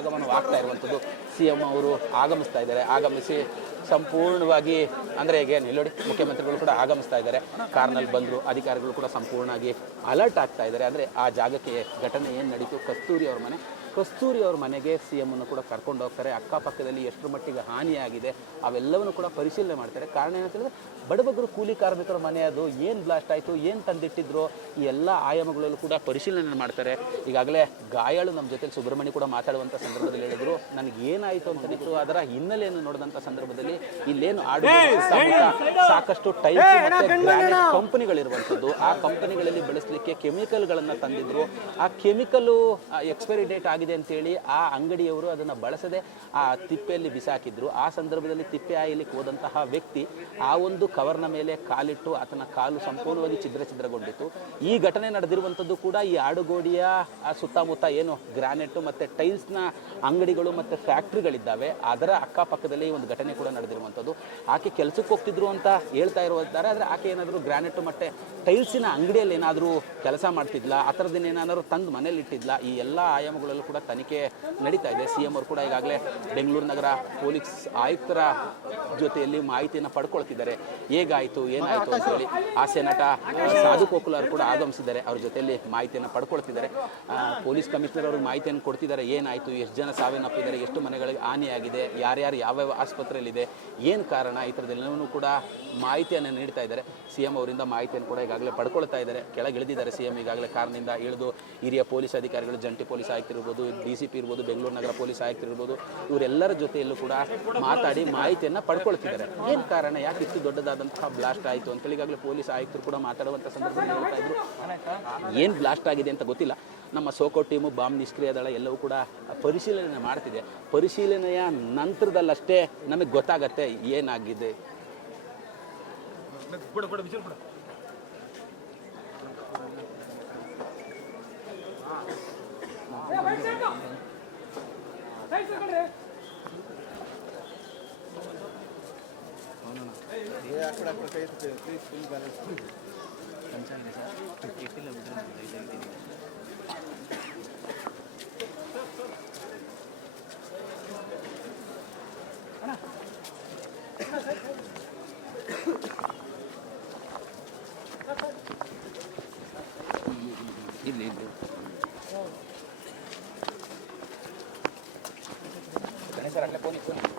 ಆಗಮನವಾಗ್ತಾ ಇರುವಂಥದ್ದು. CM ಅವರು ಆಗಮಿಸ್ತಾ ಇದ್ದಾರೆ. ಆಗಮಿಸಿ ಸಂಪೂರ್ಣವಾಗಿ ಅಂದರೆ ಹೇಗೆ ನೋಡಿ, ಮುಖ್ಯಮಂತ್ರಿಗಳು ಕೂಡ ಆಗಮಿಸ್ತಾ ಇದ್ದಾರೆ. ಕಾರ್ನಲ್ಲಿ ಬಂದರು. ಅಧಿಕಾರಿಗಳು ಕೂಡ ಸಂಪೂರ್ಣವಾಗಿ ಅಲರ್ಟ್ ಆಗ್ತಾ ಇದ್ದಾರೆ. ಅಂದರೆ ಆ ಜಾಗಕ್ಕೆ ಘಟನೆ ಏನು ನಡೀತು, ಕಸ್ತೂರಿ ಅವ್ರ ಮನೆಗೆ CM ಅನ್ನು ಕೂಡ ಕರ್ಕೊಂಡು ಹೋಗ್ತಾರೆ. ಅಕ್ಕಪಕ್ಕದಲ್ಲಿ ಎಷ್ಟರ ಮಟ್ಟಿಗೆ ಹಾನಿಯಾಗಿದೆ ಅವೆಲ್ಲವನ್ನು ಕೂಡ ಪರಿಶೀಲನೆ ಮಾಡ್ತಾರೆ. ಕಾರಣ ಏನಂತಂದರೆ ಬಡಬಗ್ಗರು ಕೂಲಿ ಕಾರ್ಮಿಕರ ಮನೆ, ಅದು ಏನು ಬ್ಲಾಸ್ಟ್ ಆಯಿತು, ಏನು ತಂದಿಟ್ಟಿದ್ರು, ಈ ಎಲ್ಲ ಆಯಾಮಗಳಲ್ಲೂ ಕೂಡ ಪರಿಶೀಲನೆ ಮಾಡ್ತಾರೆ. ಈಗಾಗಲೇ ಗಾಯಾಳು ನಮ್ಮ ಜೊತೆ ಸುಬ್ರಹ್ಮಣ್ಯ ಕೂಡ ಮಾತಾಡುವಂಥ ಸಂದರ್ಭದಲ್ಲಿ ಹೇಳಿದ್ರು, ನನಗೆ ಏನಾಯಿತು ಅಂತನಿತ್ತು, ಅದರ ಹಿನ್ನೆಲೆಯನ್ನು ನೋಡಿದಂಥ ಸಂದರ್ಭದಲ್ಲಿ ಇಲ್ಲೇನು ಸಾಕಷ್ಟು ಟೈಲ್ಸ್ ಮತ್ತು ಗ್ರಾನೈಟ್ ಕಂಪನಿಗಳಿರುವಂಥದ್ದು. ಆ ಕಂಪನಿಗಳಲ್ಲಿ ಬೆಳೆಸಲಿಕ್ಕೆ ಕೆಮಿಕಲ್ಗಳನ್ನು ತಂದಿದ್ರು. ಆ ಕೆಮಿಕಲ್ಲು ಎಕ್ಸ್ಪೈರಿ ಡೇಟ್ ಆಗಿದೆ ಅಂತೇಳಿ ಆ ಅಂಗಡಿಯವರು ಅದನ್ನು ಬಳಸದೆ ಆ ತಿಪ್ಪೆಯಲ್ಲಿ ಬಿಸಾಕಿದ್ರು. ಆ ಸಂದರ್ಭದಲ್ಲಿ ತಿಪ್ಪೆ ಆಯಲಿಕ್ಕೆ ಹೋದಂತಹ ವ್ಯಕ್ತಿ ಆ ಒಂದು ಕವರ್ನ ಮೇಲೆ ಕಾಲಿಟ್ಟು ಆತನ ಕಾಲು ಸಂಪೂರ್ಣವಾಗಿ ಛಿದ್ರಗೊಂಡಿತ್ತು. ಈ ಘಟನೆ ನಡೆದಿರುವಂಥದ್ದು ಕೂಡ ಈ ಆಡುಗೋಡಿಯ ಸುತ್ತಮುತ್ತ ಏನು ಗ್ರಾನೈಟ್ ಮತ್ತು ಟೈಲ್ಸ್ನ ಅಂಗಡಿಗಳು ಮತ್ತು ಫ್ಯಾಕ್ಟ್ರಿಗಳಿದ್ದಾವೆ, ಅದರ ಅಕ್ಕಪಕ್ಕದಲ್ಲಿ ಈ ಒಂದು ಘಟನೆ ಕೂಡ ನಡೆದಿರುವಂಥದ್ದು. ಆಕೆ ಕೆಲಸಕ್ಕೆ ಹೋಗ್ತಿದ್ರು ಅಂತ ಹೇಳ್ತಾ ಇರುತ್ತಾರೆ. ಆದರೆ ಆಕೆ ಏನಾದರೂ ಗ್ರಾನೈಟ್ ಮತ್ತು ಟೈಲ್ಸಿನ ಅಂಗಡಿಯಲ್ಲಿ ಏನಾದರೂ ಕೆಲಸ ಮಾಡ್ತಿದ್ಲ, ಆ ಥರದನ್ನ ಏನಾದರೂ ತಂದು ಮನೇಲಿ ಇಟ್ಟಿದ್ಲ, ಈ ಎಲ್ಲ ಆಯಾಮಗಳಲ್ಲೂ ಕೂಡ ತನಿಖೆ ನಡೀತಾ ಇದೆ. CM ಅವರು ಕೂಡ ಈಗಾಗಲೇ ಬೆಂಗಳೂರು ನಗರ ಪೊಲೀಸ್ ಆಯುಕ್ತರ ಜೊತೆಯಲ್ಲಿ ಮಾಹಿತಿಯನ್ನು ಪಡ್ಕೊಳ್ತಿದ್ದಾರೆ. ಹೇಗಾಯಿತು, ಏನಾಯಿತು ಅಂತೇಳಿ. ಹಾಸ್ಯ ನಟ ಸಾಧು ಕೋಕುಲಾರ್ ಕೂಡ ಆಗಮಿಸಿದ್ದಾರೆ. ಅವ್ರ ಜೊತೆಯಲ್ಲಿ ಮಾಹಿತಿಯನ್ನು ಪಡ್ಕೊಳ್ತಿದ್ದಾರೆ. ಪೊಲೀಸ್ ಕಮಿಷನರ್ ಅವ್ರಿಗೆ ಮಾಹಿತಿಯನ್ನು ಕೊಡ್ತಿದ್ದಾರೆ. ಏನಾಯಿತು, ಎಷ್ಟು ಜನ ಸಾವನ್ನಪ್ಪಿದ್ದಾರೆ, ಎಷ್ಟು ಮನೆಗಳಿಗೆ ಹಾನಿಯಾಗಿದೆ, ಯಾರ್ಯಾರು ಯಾವ್ಯಾವ ಆಸ್ಪತ್ರೆಯಲ್ಲಿದೆ, ಏನು ಕಾರಣ, ಈ ಥರದ್ದೆಲ್ಲವನ್ನೂ ಕೂಡ ಮಾಹಿತಿಯನ್ನು ನೀಡ್ತಾ ಇದ್ದಾರೆ. CM ಅವರಿಂದ ಮಾಹಿತಿಯನ್ನು ಕೂಡ ಈಗಾಗಲೇ ಪಡ್ಕೊಳ್ತಾ ಇದ್ದಾರೆ. ಕೆಳಗಿಳಿದಿದ್ದಾರೆ CM ಈಗಾಗಲೇ ಕಾರ್ನಿಂದ ಇಳಿದು. ಹಿರಿಯ ಪೊಲೀಸ್ ಅಧಿಕಾರಿಗಳು, ಜಂಟಿ ಪೊಲೀಸ್ ಆಯುಕ್ತರಿರ್ಬೋದು, DCP ಇರ್ಬೋದು, ಬೆಂಗಳೂರು ನಗರ ಪೊಲೀಸ್ ಆಯುಕ್ತರಿರ್ಬೋದು, ಇವರೆಲ್ಲರ ಜೊತೆಯಲ್ಲೂ ಕೂಡ ಮಾತಾಡಿ ಮಾಹಿತಿಯನ್ನು ಪಡ್ಕೊಳ್ತಿದ್ದಾರೆ. ಏನು ಕಾರಣ, ಯಾಕೆ ಇಷ್ಟು ದೊಡ್ಡದಾದಂತಹ ಬ್ಲಾಸ್ಟ್ ಆಯಿತು ಅಂತೇಳಿ ಈಗಾಗಲೇ ಪೊಲೀಸ್ ಆಯುಕ್ತರು ಕೂಡ ಮಾತಾಡುವಂಥ ಸಂದರ್ಭದಲ್ಲಿ ಹೇಳ್ತಾ ಇದ್ರು. ಏನು ಬ್ಲಾಸ್ಟ್ ಆಗಿದೆ ಅಂತ ಗೊತ್ತಿಲ್ಲ. ನಮ್ಮ ಸೋಕೋ ಟೀಮು, ಬಾಂಬ್ ನಿಷ್ಕ್ರಿಯ ದಳ ಎಲ್ಲವೂ ಕೂಡ ಪರಿಶೀಲನೆ ಮಾಡ್ತಿದೆ. ಪರಿಶೀಲನೆಯ ನಂತರದಲ್ಲಷ್ಟೇ ನಮಗೆ ಗೊತ್ತಾಗತ್ತೆ ಏನಾಗಿದೆ. ಇಲ್ಲಿ ಗಣೇಶ ಅಲ್ಲೇ ಫೋನ್